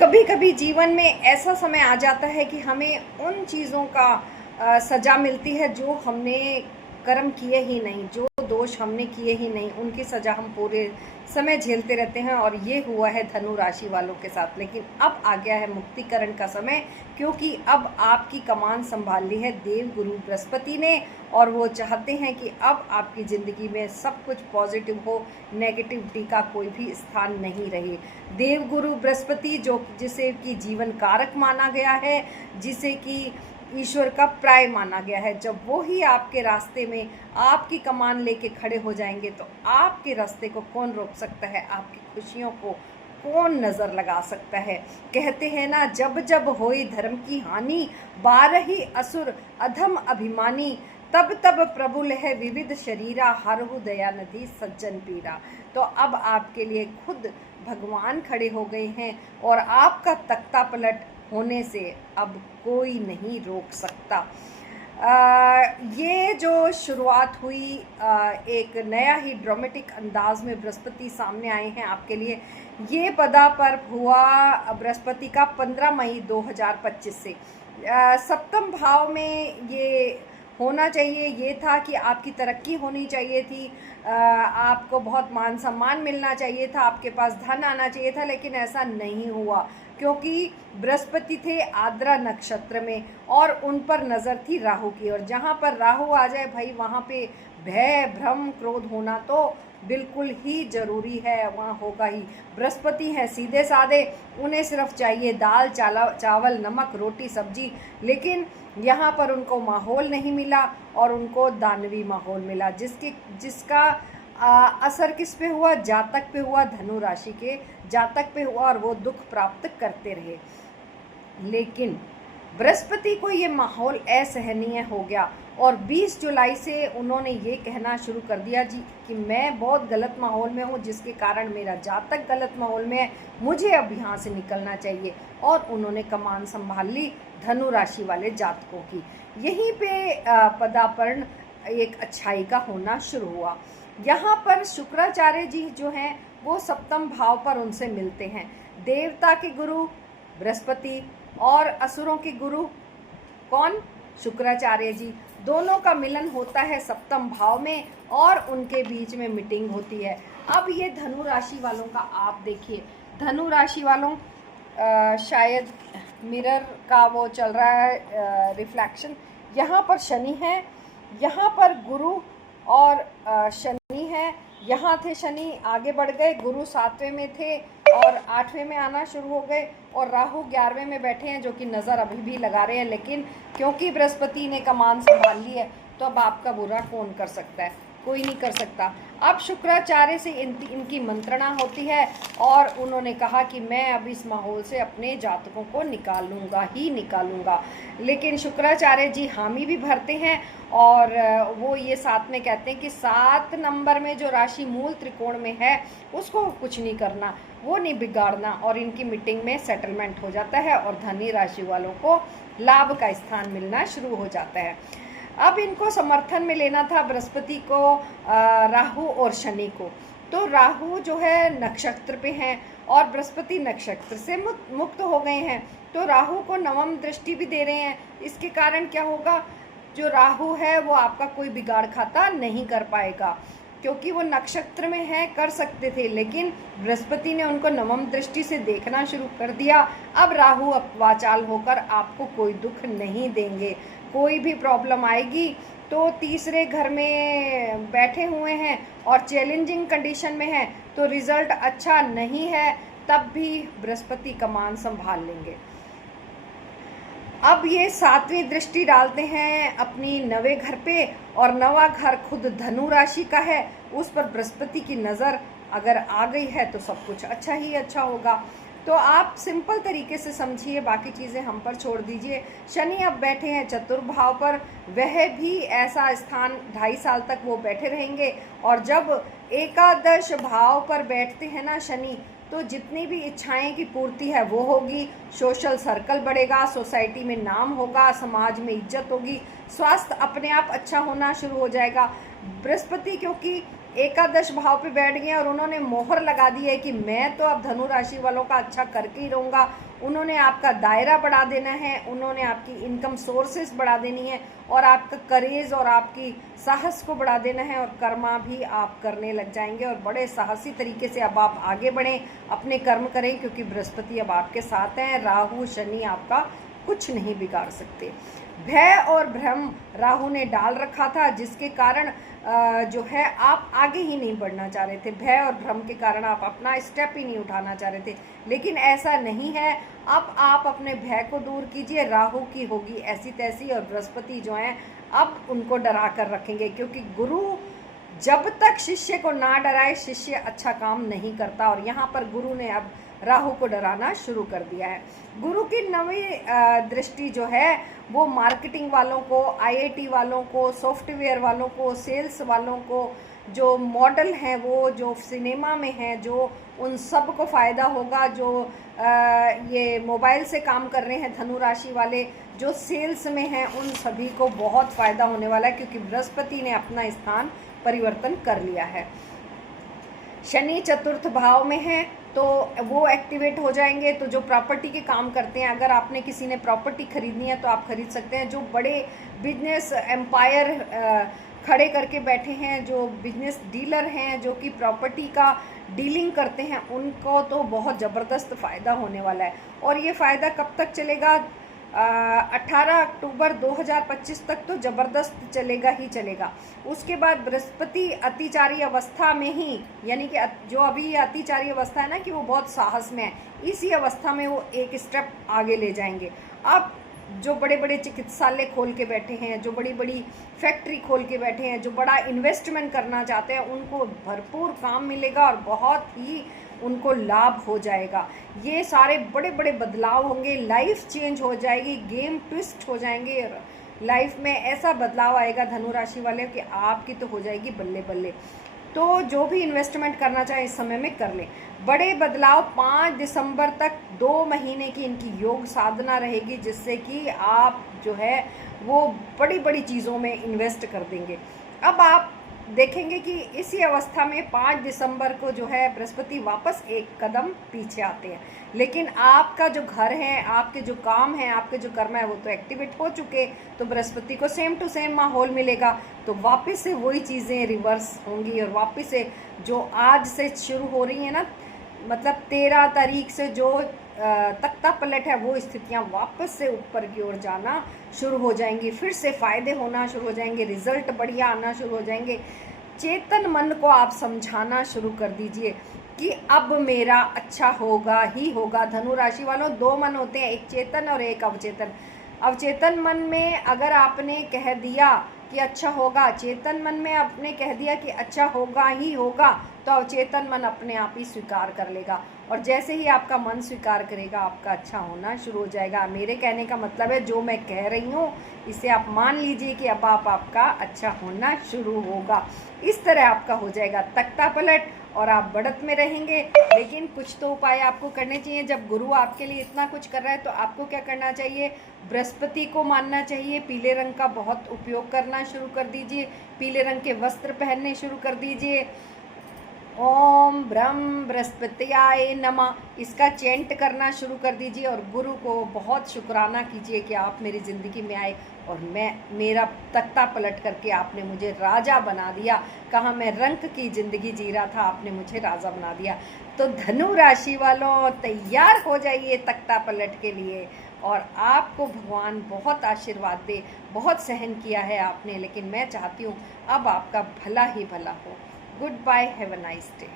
कभी कभी जीवन में ऐसा समय आ जाता है कि हमें उन चीज़ों का सज़ा मिलती है जो हमने कर्म किए ही नहीं, जो दोष हमने किए ही नहीं, उनकी सज़ा हम पूरे समय झेलते रहते हैं। और ये हुआ है धनु राशि वालों के साथ। लेकिन अब आ गया है मुक्तिकरण का समय, क्योंकि अब आपकी कमान संभाल ली है देव गुरु बृहस्पति ने, और वो चाहते हैं कि अब आपकी ज़िंदगी में सब कुछ पॉजिटिव हो, नेगेटिविटी का कोई भी स्थान नहीं रहे। देव गुरु बृहस्पति जो जिसे कि जीवन कारक माना गया है, जिसे कि ईश्वर का प्राय माना गया है, जब वो ही आपके रास्ते में आपकी कमान लेके खड़े हो जाएंगे तो आपके रास्ते को कौन रोक सकता है, आपकी खुशियों को कौन नज़र लगा सकता है। कहते हैं ना, जब जब होई धर्म की हानि, बारही असुर अधम अभिमानी, तब तब प्रभु लह विविध शरीरा, हरहु दया निधि सज्जन पीरा। तो अब आपके लिए खुद भगवान खड़े हो गए हैं और आपका तख्ता पलट होने से अब कोई नहीं रोक सकता। ये जो शुरुआत हुई, एक नया ही ड्रामेटिक अंदाज में बृहस्पति सामने आए हैं आपके लिए। ये पदापर्व हुआ बृहस्पति का 15 मई 2025 से। सप्तम भाव में ये होना चाहिए, ये था कि आपकी तरक्की होनी चाहिए थी, आपको बहुत मान सम्मान मिलना चाहिए था, आपके पास धन आना चाहिए था, लेकिन ऐसा नहीं हुआ क्योंकि बृहस्पति थे आद्रा नक्षत्र में और उन पर नज़र थी राहु की। और जहाँ पर राहु आ जाए भाई, वहाँ पे भय भ्रम क्रोध होना तो बिल्कुल ही ज़रूरी है, वहाँ होगा ही। बृहस्पति हैं सीधे साधे, उन्हें सिर्फ चाहिए दाल चावल नमक रोटी सब्जी, लेकिन यहाँ पर उनको माहौल नहीं मिला और उनको दानवी माहौल मिला, जिसका असर किस पे हुआ? जातक पे हुआ, धनु राशि के जातक पे हुआ, और वो दुख प्राप्त करते रहे। लेकिन बृहस्पति को ये माहौल असहनीय हो गया और 20 जुलाई से उन्होंने ये कहना शुरू कर दिया जी कि मैं बहुत गलत माहौल में हूँ, जिसके कारण मेरा जातक गलत माहौल में है, मुझे अब यहाँ से निकलना चाहिए। और उन्होंने कमान संभाल ली धनु राशि वाले जातकों की। यहीं पे पदार्पण एक अच्छाई का होना शुरू हुआ। यहाँ पर शुक्राचार्य जी जो हैं वो सप्तम भाव पर उनसे मिलते हैं। देवता के गुरु बृहस्पति और असुरों के गुरु कौन? शुक्राचार्य जी। दोनों का मिलन होता है सप्तम भाव में और उनके बीच में मीटिंग होती है। अब ये धनु राशि वालों का आप देखिए, धनु राशि वालों शायद मिरर का वो चल रहा है रिफ्लेक्शन। यहाँ पर शनि है, यहाँ पर गुरु और शनि है। यहाँ थे शनि, आगे बढ़ गए, गुरु 7वें में थे और 8वें में आना शुरू हो गए, और राहु 11वें में बैठे हैं, जो कि नज़र अभी भी लगा रहे हैं। लेकिन क्योंकि बृहस्पति ने कमान संभाल ली है तो अब आपका बुरा कौन कर सकता है? कोई नहीं कर सकता। अब शुक्राचार्य से इनकी मंत्रणा होती है और उन्होंने कहा कि मैं अब इस माहौल से अपने जातकों को निकालूंगा ही निकालूंगा। लेकिन शुक्राचार्य जी हामी भी भरते हैं और वो ये साथ में कहते हैं कि 7 नंबर में जो राशि मूल त्रिकोण में है उसको कुछ नहीं करना, वो नहीं बिगाड़ना, और इनकी मीटिंग में सेटलमेंट हो जाता है और धनी राशि वालों को लाभ का स्थान मिलना शुरू हो जाता है। अब इनको समर्थन में लेना था बृहस्पति को, राहु और शनि को। तो राहु जो है नक्षत्र पे हैं और बृहस्पति नक्षत्र से मुक्त हो गए हैं, तो राहु को नवम दृष्टि भी दे रहे हैं। इसके कारण क्या होगा? जो राहु है वो आपका कोई बिगाड़ खाता नहीं कर पाएगा, क्योंकि वो नक्षत्र में है, कर सकते थे, लेकिन बृहस्पति ने उनको नवम दृष्टि से देखना शुरू कर दिया। अब राहु वाचाल होकर आपको कोई दुख नहीं देंगे। कोई भी प्रॉब्लम आएगी तो तीसरे घर में बैठे हुए हैं और चैलेंजिंग कंडीशन में है, तो रिजल्ट अच्छा नहीं है, तब भी बृहस्पति कमान संभाल लेंगे। अब ये 7वीं दृष्टि डालते हैं अपनी नवे घर पे, और नवा घर खुद धनु राशि का है, उस पर बृहस्पति की नज़र अगर आ गई है तो सब कुछ अच्छा ही अच्छा होगा। तो आप सिंपल तरीके से समझिए, बाकी चीज़ें हम पर छोड़ दीजिए। शनि अब बैठे हैं चतुर्भाव पर, वह भी ऐसा स्थान 2.5 साल तक वो बैठे रहेंगे, और जब एकादश भाव पर बैठते हैं ना शनि, तो जितनी भी इच्छाएं की पूर्ति है वो होगी, सोशल सर्कल बढ़ेगा, सोसाइटी में नाम होगा, समाज में इज्जत होगी, स्वास्थ्य अपने आप अच्छा होना शुरू हो जाएगा। बृहस्पति क्योंकि एकादश भाव पे बैठ गए और उन्होंने मोहर लगा दी है कि मैं तो अब धनु राशि वालों का अच्छा करके ही रहूँगा। उन्होंने आपका दायरा बढ़ा देना है, उन्होंने आपकी इनकम सोर्सेस बढ़ा देनी है और आपका करेज और आपकी साहस को बढ़ा देना है, और कर्मा भी आप करने लग जाएंगे और बड़े साहसी तरीके से अब आप आगे बढ़ें, अपने कर्म करें, क्योंकि बृहस्पति अब आपके साथ हैं। राहु शनि आपका कुछ नहीं बिगाड़ सकते। भय और भ्रम राहु ने डाल रखा था, जिसके कारण जो है आप आगे ही नहीं बढ़ना चाह रहे थे। भय और भ्रम के कारण आप अपना स्टेप ही नहीं उठाना चाह रहे थे, लेकिन ऐसा नहीं है। अब आप अपने भय को दूर कीजिए, राहु की होगी ऐसी तैसी, और बृहस्पति जो हैं अब उनको डरा कर रखेंगे, क्योंकि गुरु जब तक शिष्य को ना डराए शिष्य अच्छा काम नहीं करता। और यहाँ पर गुरु ने अब राहु को डराना शुरू कर दिया है। गुरु की नवी दृष्टि जो है वो मार्केटिंग वालों को, आईआईटी वालों को, सॉफ्टवेयर वालों को, सेल्स वालों को, जो मॉडल हैं वो जो सिनेमा में हैं, जो उन सब को फ़ायदा होगा। जो ये मोबाइल से काम कर रहे हैं धनु राशि वाले, जो सेल्स में हैं, उन सभी को बहुत फ़ायदा होने वाला है, क्योंकि बृहस्पति ने अपना स्थान परिवर्तन कर लिया है। शनि चतुर्थ भाव में है तो वो एक्टिवेट हो जाएंगे। तो जो प्रॉपर्टी के काम करते हैं, अगर आपने किसी ने प्रॉपर्टी खरीदनी है तो आप खरीद सकते हैं। जो बड़े बिजनेस एम्पायर खड़े करके बैठे हैं, जो बिजनेस डीलर हैं, जो कि प्रॉपर्टी का डीलिंग करते हैं, उनको तो बहुत ज़बरदस्त फ़ायदा होने वाला है। और ये फ़ायदा कब तक चलेगा? 18 अक्टूबर 2025 तक तो ज़बरदस्त चलेगा ही चलेगा। उसके बाद बृहस्पति अतिचारी अवस्था में ही, यानी कि जो अभी अतिचारी अवस्था है ना, कि वो बहुत साहस में है, इसी अवस्था में वो एक स्टेप आगे ले जाएंगे। अब जो बड़े बड़े चिकित्सालय खोल के बैठे हैं, जो बड़ी बड़ी फैक्ट्री खोल के बैठे हैं, जो बड़ा इन्वेस्टमेंट करना चाहते हैं, उनको भरपूर काम मिलेगा और बहुत ही उनको लाभ हो जाएगा। ये सारे बड़े बड़े बदलाव होंगे, लाइफ चेंज हो जाएगी, गेम ट्विस्ट हो जाएंगे, लाइफ में ऐसा बदलाव आएगा धनु राशि वाले कि आपकी तो हो जाएगी बल्ले बल्ले। तो जो भी इन्वेस्टमेंट करना चाहे इस समय में कर लें। बड़े बदलाव 5 दिसंबर तक 2 महीने की इनकी योग साधना रहेगी, जिससे कि आप जो है वो बड़ी बड़ी चीज़ों में इन्वेस्ट कर देंगे। अब आप देखेंगे कि इसी अवस्था में 5 दिसंबर को जो है बृहस्पति वापस एक कदम पीछे आते हैं, लेकिन आपका जो घर है, आपके जो काम है, आपके जो कर्म है, वो तो एक्टिवेट हो चुके। तो बृहस्पति को सेम टू सेम माहौल मिलेगा, तो वापस से वही चीज़ें रिवर्स होंगी और वापस से जो आज से शुरू हो रही है ना, मतलब 13 तारीख से जो तख्ता पलट है, वो स्थितियां वापस से ऊपर की ओर जाना शुरू हो जाएंगी, फिर से फ़ायदे होना शुरू हो जाएंगे, रिजल्ट बढ़िया आना शुरू हो जाएंगे। चेतन मन को आप समझाना शुरू कर दीजिए कि अब मेरा अच्छा होगा ही होगा। धनु राशि वालों, 2 मन होते हैं, एक चेतन और एक अवचेतन। अवचेतन मन में अगर आपने कह दिया कि अच्छा होगा, चेतन मन में आपने कह दिया कि अच्छा होगा ही होगा, तो अवचेतन मन अपने आप ही स्वीकार कर लेगा। और जैसे ही आपका मन स्वीकार करेगा, आपका अच्छा होना शुरू हो जाएगा। मेरे कहने का मतलब है, जो मैं कह रही हूँ इसे आप मान लीजिए कि अब आपका अच्छा होना शुरू होगा। इस तरह आपका हो जाएगा तख्ता पलट और आप बढ़त में रहेंगे। लेकिन कुछ तो उपाय आपको करने चाहिए। जब गुरु आपके लिए इतना कुछ कर रहा है तो आपको क्या करना चाहिए? बृहस्पति को मानना चाहिए, पीले रंग का बहुत उपयोग करना शुरू कर दीजिए, पीले रंग के वस्त्र पहनने शुरू कर दीजिए। ओम ब्रह्म बृहस्पतियाय नमः, इसका चैंट करना शुरू कर दीजिए और गुरु को बहुत शुक्राना कीजिए कि आप मेरी ज़िंदगी में आए और मेरा तख्ता पलट करके आपने मुझे राजा बना दिया। कहाँ मैं रंक की ज़िंदगी जी रहा था, आपने मुझे राजा बना दिया। तो धनु राशि वालों, तैयार हो जाइए तख्ता पलट के लिए और आपको भगवान बहुत आशीर्वाद दे। बहुत सहन किया है आपने, लेकिन मैं चाहती हूँ अब आपका भला ही भला हो। Goodbye, have a nice day.